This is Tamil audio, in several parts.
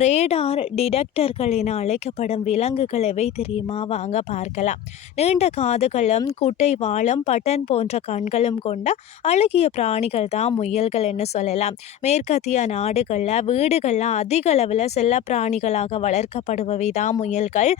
ரேடார் டிடெக்டர்கள் என அழைக்கப்படும் விலங்குகள் எவை தெரியுமா? வாங்க பார்க்கலாம். நீண்ட காதுகளும் குட்டை வாழும் பட்டன் போன்ற கண்களும் கொண்ட அழகிய பிராணிகள் தான் முயல்கள் என்று சொல்லலாம். மேற்கத்திய நாடுகளில் வீடுகளில் அதிக அளவில் செல்ல பிராணிகளாக வளர்க்கப்படுபவை தான் முயல்கள்.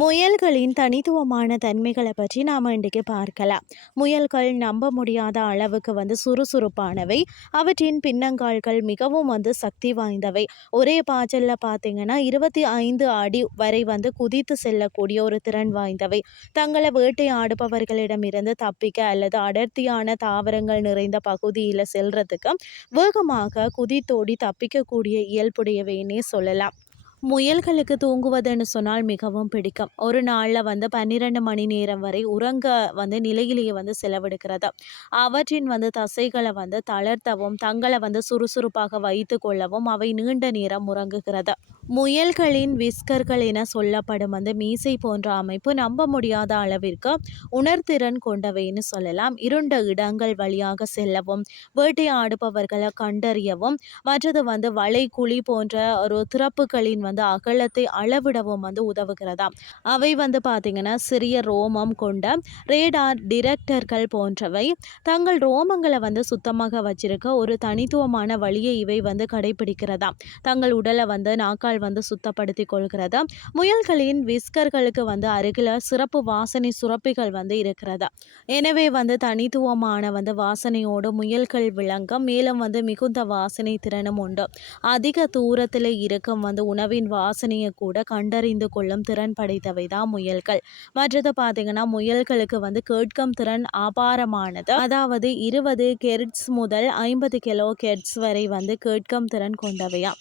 முயல்களின் தனித்துவமான தன்மைகளை பற்றி நாம் இன்றைக்கு பார்க்கலாம். முயல்கள் நம்ப முடியாத அளவுக்கு வந்து சுறுசுறுப்பானவை. அவற்றின் பின்னங்கால்கள் மிகவும் வந்து சக்தி வாய்ந்தவை. ஒரே பாய்ச்சலில் பார்த்தீங்கன்னா இருபத்தி ஐந்து அடி வரை வந்து குதித்து செல்லக்கூடிய ஒரு திறன் வாய்ந்தவை. தங்களை வேட்டையாடுபவர்களிடமிருந்து தப்பிக்க அல்லது அடர்த்தியான தாவரங்கள் நிறைந்த பகுதியில் செல்றதுக்கு வேகமாக குதித்தோடி தப்பிக்கக்கூடிய இயல்புடையவைன்னே சொல்லலாம். முயல்களுக்கு தூங்குவதுன்னு சொன்னால் மிகவும் பிடிக்கும். ஒரு நாளில் வந்து பன்னிரெண்டு மணி நேரம் வரை உறங்க வந்து நிலையிலேயே வந்து செலவிடுகிறது அவற்றின் வந்து தசைகளை வந்து தளர்த்தவும் தங்களை வந்து சுறுசுறுப்பாக வைத்து கொள்ளவும் அவை நீண்ட நேரம் உறங்குகிறது. முயல்களின் விஸ்கர்கள் என சொல்லப்படும் அந்த மீசை போன்ற அமைப்பு நம்ப முடியாத அளவிற்கு உணர்திறன் கொண்டவைன்னு சொல்லலாம். இருண்ட இடங்கள் வழியாக செல்லவும் வேட்டையாடுபவர்களை கண்டறியவும் மற்றது வந்து வலை குழி போன்ற ஒரு திறப்புகளின் வந்து அகலத்தை அளவிடவும் வந்து உதவுகிறதா அவை வந்து பார்த்திங்கன்னா சிறிய ரோமம் கொண்ட ரேடார் டிரெக்டர்கள் போன்றவை தங்கள் ரோமங்களை வந்து சுத்தமாக வச்சிருக்க ஒரு தனித்துவமான வழியை இவை வந்து கடைபிடிக்கிறதா தங்கள் உடலை வந்து நாக்கால் வந்து சுத்தப்படுத்தி கொள்கிறதா? முயல்களின் விஸ்கர்களுக்கு வந்து அருகில் சிறப்பு வாசனை சுரப்பிகள் வந்து இருக்கிறதா? எனவே வந்து தனித்துவமான வந்து வாசனையோடு முயல்கள் விளங்க மேலும் வந்து மிகுந்த வாசனை திறனும் உண்டு. அதிக தூரத்தில் இருக்கும் வந்து உணவின் வாசனையை கூட கண்டறிந்து கொள்ளும் திறன் படைத்தவை தான் முயல்கள். மற்றது பார்த்தீங்கன்னா முயல்களுக்கு வந்து கேட்கும் திறன் அபாரமானது. அதாவது இருபது கெர்ட்ஸ் முதல் ஐம்பது கிலோ கெர்ட்ஸ் வரை வந்து கேட்கும் திறன் கொண்டவையா?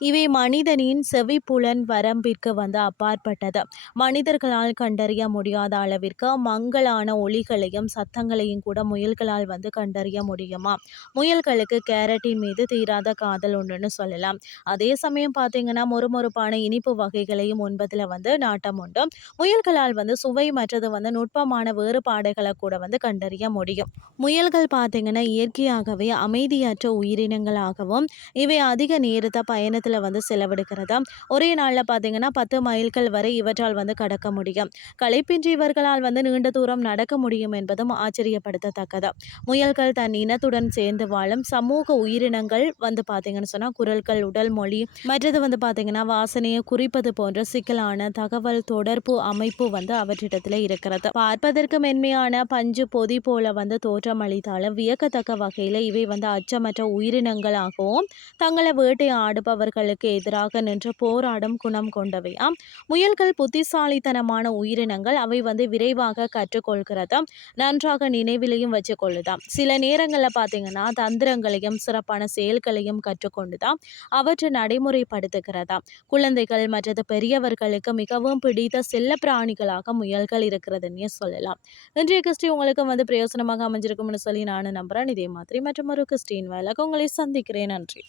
இவை மனிதனின் செவிப்புலன் வரம்பிற்கு வந்து அப்பாற்பட்டது. மனிதர்களால் கண்டறிய முடியாத அளவிற்கு மங்கலான ஒளிகளையும் சத்தங்களையும் கூட முயல்களால் வந்து கண்டறிய முடியுமா? முயல்களுக்கு கேரட்டின் மீது தீராத காதல் உண்டுன்னு சொல்லலாம். அதே சமயம் பார்த்தீங்கன்னா மொறுமொறுப்பான இனிப்பு வகைகளையும் உண்பதில் வந்து நாட்டம் உண்டு. முயல்களால் வந்து சுவை மற்றது வந்து நுட்பமான வேறுபாடுகளை கூட வந்து கண்டறிய முடியும். முயல்கள் பார்த்தீங்கன்னா இயற்கையாகவே அமைதியற்ற உயிரினங்களாகவும் இவை அதிக நேரத்தை பயண நேரத்தில் வந்து செலவிடுகிறதா ஒரே நாளில் பார்த்தீங்கன்னா பத்து மைல்கள் வரை இவற்றால் வந்து கடக்க முடியும். களைப்பின்றி இவர்களால் வந்து நீண்ட தூரம் நடக்க முடியும் என்பதும் ஆச்சரியப்படுத்தத்தக்கது. முயல்கள் தன் இனத்துடன் சேர்ந்து வாழும் சமூக உயிரினங்கள் வந்து பார்த்தீங்கன்னு சொன்னால் குரல்கள் உடல் மொழி மற்றது வந்து பார்த்தீங்கன்னா வாசனையை குறிப்பது போன்ற சிக்கலான தகவல் தொடர்பு அமைப்பு வந்து அவற்றிடத்தில் இருக்கிறது. பார்ப்பதற்கு மென்மையான பஞ்சு பொதி போல வந்து தோற்றம் அளித்தாலும் வியக்கத்தக்க வகையில் இவை வந்து அச்சமற்ற உயிரினங்களாகவும் தங்களை வேட்டையாடுபவர்கள் முயல்களுக்கு எதிராக நின்று போராடும் குணம் கொண்டவையாம் முயல்கள் புத்திசாலித்தனமான உயிரினங்கள். அவை வந்து விரைவாக கற்றுக்கொள்கிறதா. நன்றாக நினைவிலையும் வச்சுக்கொள்ளுதாம் சில நேரங்களில் பார்த்தீங்கன்னா தந்திரங்களையும் சிறப்பான செயல்களையும் கற்றுக்கொண்டுதான் அவற்றை நடைமுறைப்படுத்துகிறதா. குழந்தைகள் மற்றது பெரியவர்களுக்கு மிகவும் பிடித்த செல்ல பிராணிகளாக முயல்கள் இருக்கிறதுன்னே சொல்லலாம். இன்றைய கிறிஸ்டி உங்களுக்கு வந்து பிரயோசனமாக அமைஞ்சிருக்கும்னு சொல்லி நானும் நம்புகிறேன் இதே மாதிரி மற்றும் ஒரு கிறிஸ்டின் வேலைக்கு உங்களை சந்திக்கிறேன். நன்றி.